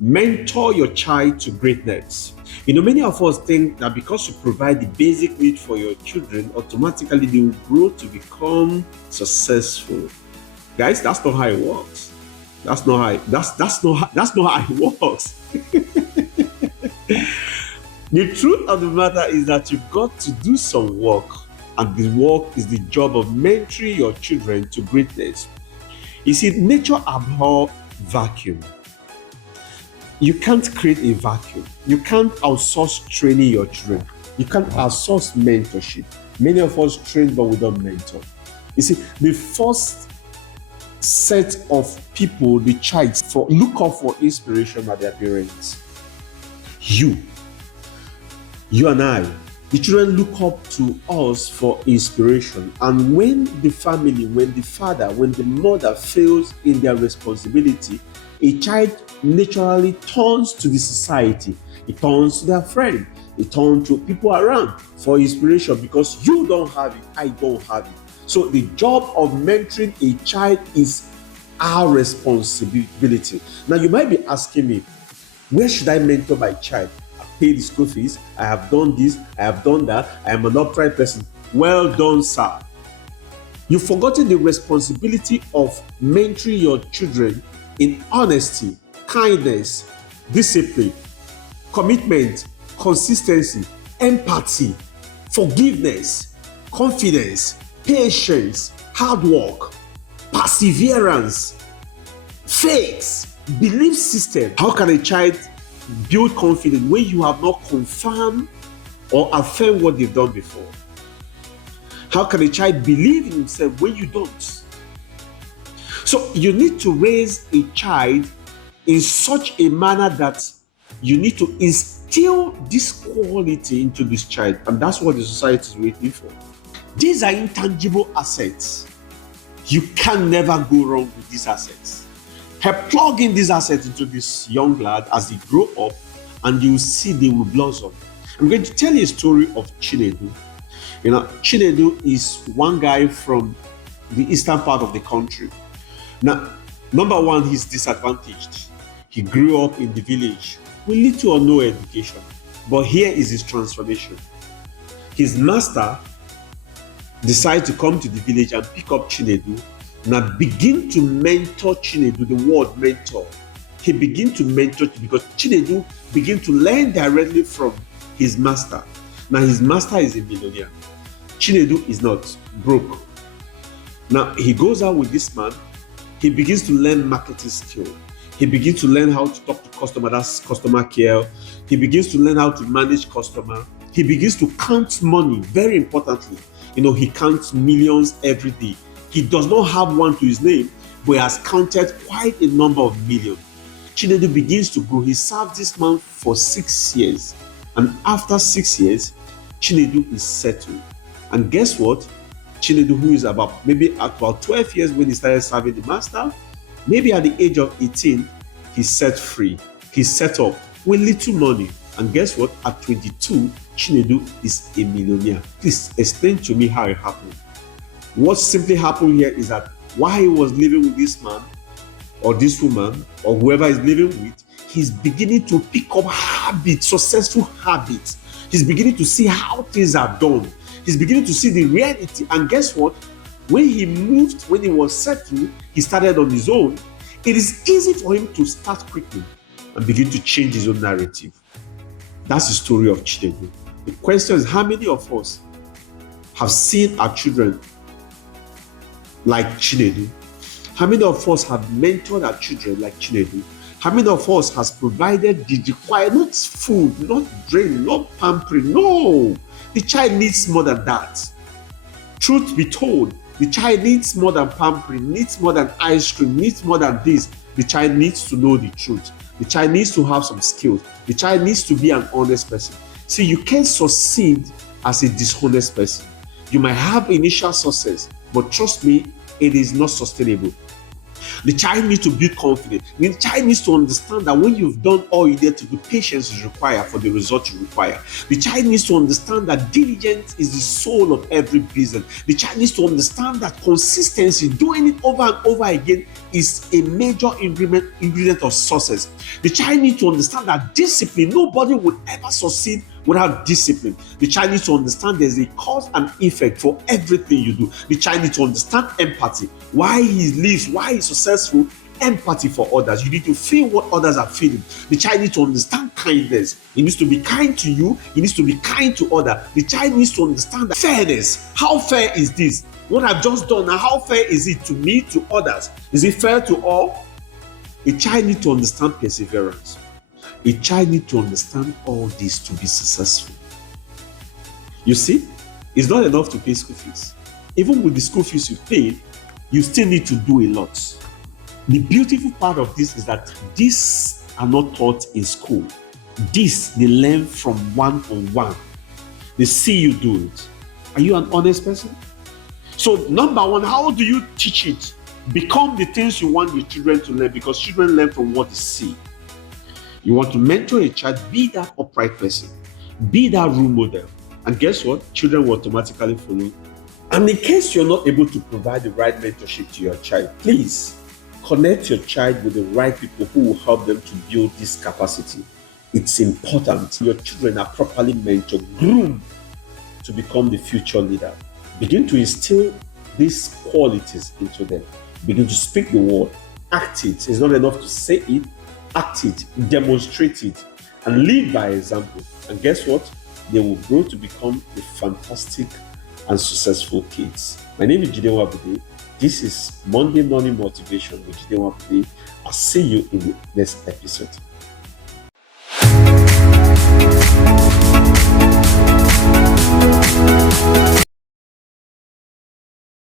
Mentor your child to greatness. Many of us think that because you provide the basic need for your children, automatically they will grow to become successful. Guys, that's not how it works. That's not how it works. The truth of the matter is that you've got to do some work, and the work is the job of mentoring your children to greatness. You see, nature abhors vacuum. You can't create a vacuum. You can't outsource training your children. You can't outsource mentorship. Many of us train, but we don't mentor. You see, the first set of people the child look up for inspiration are their parents. You and I, the children look up to us for inspiration. And when the family, when the father, when the mother fails in their responsibility, a child naturally turns to the society. It turns to their friend. It turns to people around for inspiration because you don't have it, I don't have it. So the job of mentoring a child is our responsibility. Now you might be asking me, where should I mentor my child? I've paid the school fees, I have done this, I have done that, I am an upright person. Well done, sir. You've forgotten the responsibility of mentoring your children in honesty, kindness, discipline, commitment, consistency, empathy, forgiveness, confidence, patience, hard work, perseverance, faith, belief system. How can a child build confidence when you have not confirmed or affirmed what they've done before? How can a child believe in himself when you don't? So you need to raise a child in such a manner that you need to instill this quality into this child, and that's what the society is waiting for. These are intangible assets. You can never go wrong with these assets. Help plug in these assets into this young lad as they grow up, and you will see they will blossom. I'm going to tell you a story of Chinedu. Chinedu is one guy from the eastern part of the country. Now, number one, he's disadvantaged. He grew up in the village with little or no education. But here is his transformation. His master decided to come to the village and pick up Chinedu. Now begin to mentor Chinedu, the word mentor. He began to mentor because Chinedu began to learn directly from his master. Now his master is a millionaire. Chinedu is not, broke. Now he goes out with this man. He begins to learn marketing skill. He begins to learn how to talk to customer, that's customer care. He begins to learn how to manage customer. He begins to count money, very importantly. He counts millions every day. He does not have one to his name, but he has counted quite a number of millions. Chinedu begins to grow. He served this man for 6 years. And after 6 years, Chinedu is settled. And guess what? Chinedu, who is maybe about 12 years when he started serving the master, maybe at the age of 18, he's set free. He's set up with little money. And guess what? At 22, Chinedu is a millionaire. Please explain to me how it happened. What simply happened here is that while he was living with this man or this woman or whoever he's living with, he's beginning to pick up habits, successful habits. He's beginning to see how things are done. He's beginning to see the reality. And guess what? When he moved, when he was settled, he started on his own. It is easy for him to start quickly and begin to change his own narrative. That's the story of Chinedu. The question is, how many of us have seen our children like Chinedu? How many of us have mentored our children like Chinedu? How many of us has provided the required, not food, not drink, not pampering? No, the child needs more than that. Truth be told, the child needs more than pampering, needs more than ice cream, needs more than this. The child needs to know the truth. The child needs to have some skills. The child needs to be an honest person. See, you can't succeed as a dishonest person. You might have initial success, but trust me, it is not sustainable. The child needs to build confidence. The child needs to understand that when you've done all you did to do, patience is required for the result you require. The child needs to understand that diligence is the soul of every business. The child needs to understand that consistency, doing it over and over again, is a major ingredient of success. The child needs to understand that discipline, nobody would ever succeed without discipline. The child needs to understand there's a cause and effect for everything you do. The child needs to understand empathy, why he lives, why he's successful. Empathy for others. You need to feel what others are feeling. The child needs to understand kindness. He needs to be kind to you. He needs to be kind to others. The child needs to understand that fairness. How fair is this? What I've just done now, how fair is it to me, to others? Is it fair to all? A child needs to understand perseverance. A child needs to understand all this to be successful. You see, it's not enough to pay school fees. Even with the school fees you paid, you still need to do a lot. The beautiful part of this is that these are not taught in school. This they learn from one-on-one. They see you do it. Are you an honest person? So, number one, how do you teach it? Become the things you want your children to learn, because children learn from what they see. You want to mentor a child, be that upright person, be that role model. And guess what? Children will automatically follow. And in case you're not able to provide the right mentorship to your child, please connect your child with the right people who will help them to build this capacity. It's important your children are properly mentored, groomed to become the future leader. Begin to instill these qualities into them. Begin to speak the word, act it. It's not enough to say it, act it, demonstrate it, and lead by example. And guess what? They will grow to become the fantastic and successful kids. My name is Jide Wabude. This is Monday Morning Motivation with Jide Wabude. I'll see you in the next episode.